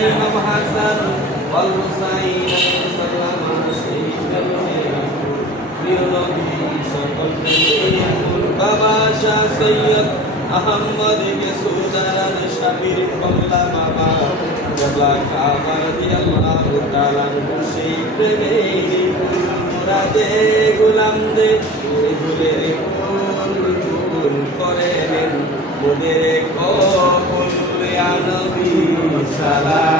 ইমাম হাসান ওয়াল হুসাইন সাল্লাল্লাহু আলাইহি ওয়াসাল্লাম প্রিয় নবী সকল নবীর বাবা শাহ সৈয়দ আহমদ সুলতান শাবির কমলা বাবা জবলা কাবা রাদিয়াল্লাহু তাআলা সেই প্রেমে মুরাদে গোলামদে ভুলের কবুল করেন মোদের কবুল ইয়া নবী সালাম